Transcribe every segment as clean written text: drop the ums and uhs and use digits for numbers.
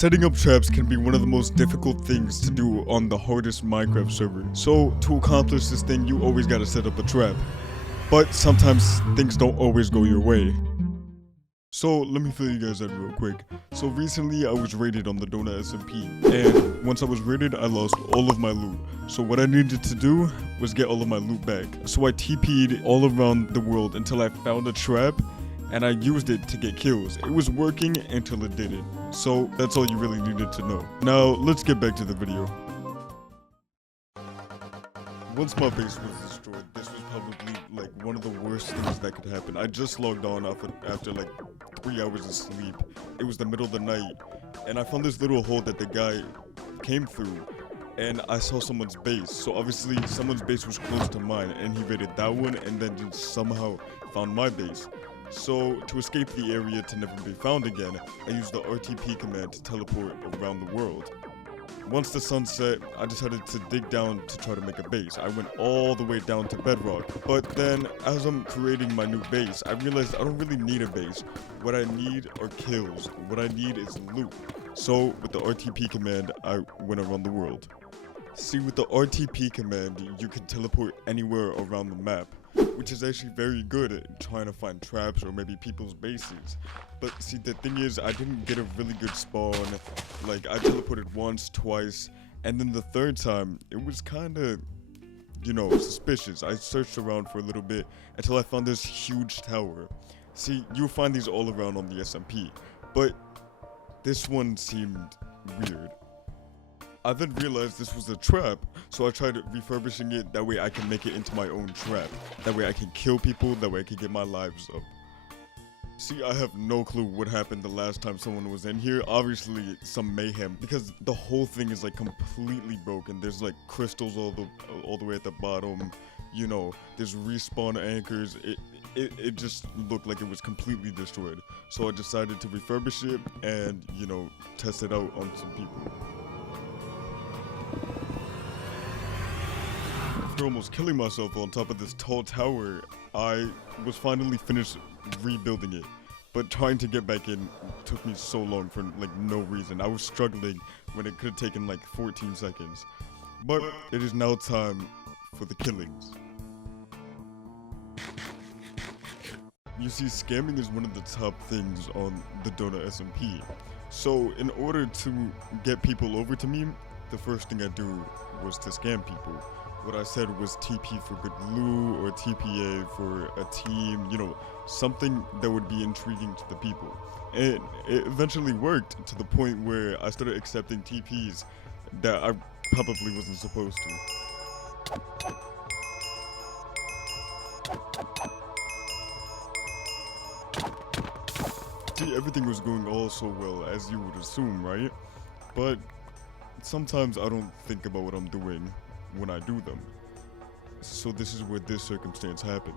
Setting up traps can be one of the most difficult things to do on the hardest Minecraft server. So to accomplish this thing, you always gotta set up a trap. But sometimes things don't always go your way. So let me fill you guys in real quick. So recently I was raided on the Donut SMP, and once I was raided I lost all of my loot. So what I needed to do was get all of my loot back. So I TP'd all around the world until I found a trap, and I used it to get kills. It was working until it didn't. So that's all you really needed to know. Now let's get back to the video. Once my base was destroyed, this was probably like one of the worst things that could happen. I just logged on after like 3 hours of sleep. It was the middle of the night, and I found this little hole that the guy came through, and I saw someone's base. So obviously someone's base was close to mine, and he raided that one and then just somehow found my base. So to escape the area to never be found again, I used the RTP command to teleport around the world. Once the sun set, I decided to dig down to try to make a base. I went all the way down to bedrock, but then as I'm creating my new base, I realized I don't really need a base. What I need are kills. What I need is loot. So with the RTP command, I went around the world. See, with the RTP command, you can teleport anywhere around the map, which is actually very good at trying to find traps or maybe people's bases. But see, the thing is, I didn't get a really good spawn. Like, I teleported once, twice, and then the third time, it was kind of, suspicious. I searched around for a little bit until I found this huge tower. See, you'll find these all around on the SMP, but this one seemed weird. I then realized this was a trap, so I tried refurbishing it. That way I can make it into my own trap. That way I can kill people, that way I can get my lives up. See, I have no clue what happened the last time someone was in here. Obviously, some mayhem, because the whole thing is like completely broken. There's like crystals all the way at the bottom. There's respawn anchors. It just looked like it was completely destroyed. So I decided to refurbish it and, test it out on some people. After almost killing myself on top of this tall tower, I was finally finished rebuilding it. But trying to get back in took me so long for like no reason. I was struggling when it could have taken like 14 seconds. But it is now time for the killings. You see, scamming is one of the top things on the Donut SMP. So in order to get people over to me, the first thing I do was to scam people. What I said was TP for good loot or TPA for a team, something that would be intriguing to the people. And it eventually worked to the point where I started accepting TPs that I probably wasn't supposed to. See, everything was going all so well, as you would assume, right? But sometimes I don't think about what I'm doing when I do them. So this is where this circumstance happened.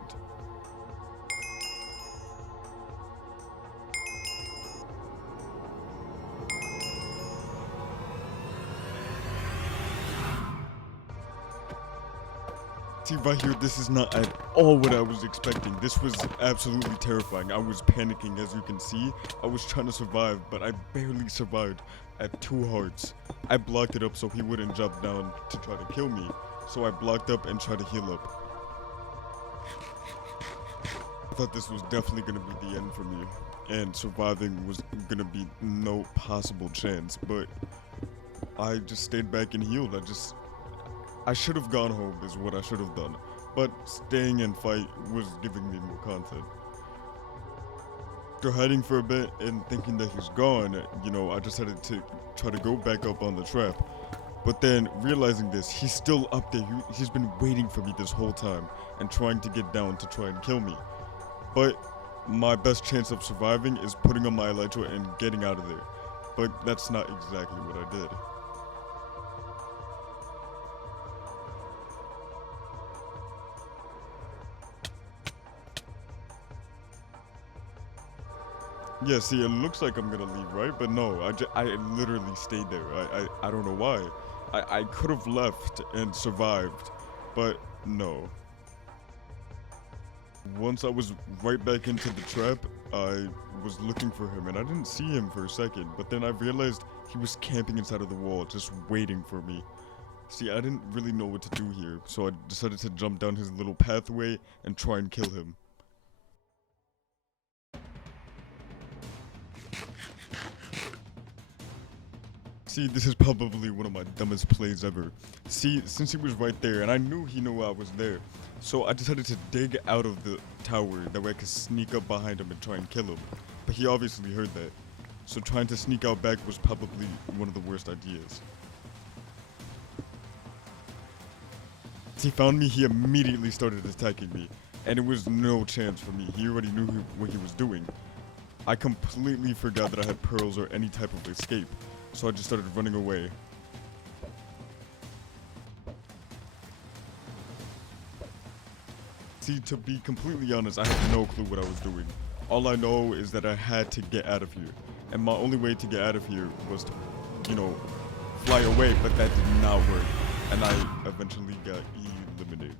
See, right here, this is not at all what I was expecting. This was absolutely terrifying. I was panicking, as you can see. I was trying to survive, but I barely survived at 2 hearts. I blocked it up so he wouldn't jump down to try to kill me. So I blocked up and tried to heal up. I thought this was definitely going to be the end for me, and surviving was going to be no possible chance, but I just stayed back and healed. I should have gone home is what I should have done, but staying and fight was giving me more content. After hiding for a bit and thinking that he's gone, I decided to try to go back up on the trap. But then realizing this, he's still up there. He's been waiting for me this whole time and trying to get down to try and kill me. But my best chance of surviving is putting on my elytra and getting out of there. But that's not exactly what I did. Yeah, see, it looks like I'm gonna leave, right? But no, I literally stayed there. I don't know why. I could have left and survived, but no. Once I was right back into the trap, I was looking for him and I didn't see him for a second, but then I realized He was camping inside of the wall, just waiting for me. See, I didn't really know what to do here, so I decided to jump down his little pathway and try and kill him. See, this is probably one of my dumbest plays ever. See, since he was right there, and I knew he knew I was there, so I decided to dig out of the tower, that way I could sneak up behind him and try and kill him. But he obviously heard that, so trying to sneak out back was probably one of the worst ideas. He found me, he immediately started attacking me, and it was no chance for me. He already knew what he was doing. I completely forgot that I had pearls or any type of escape, so I just started running away. See, to be completely honest, I had no clue what I was doing. All I know is that I had to get out of here, and my only way to get out of here was to, fly away, but that did not work, and I eventually got eliminated.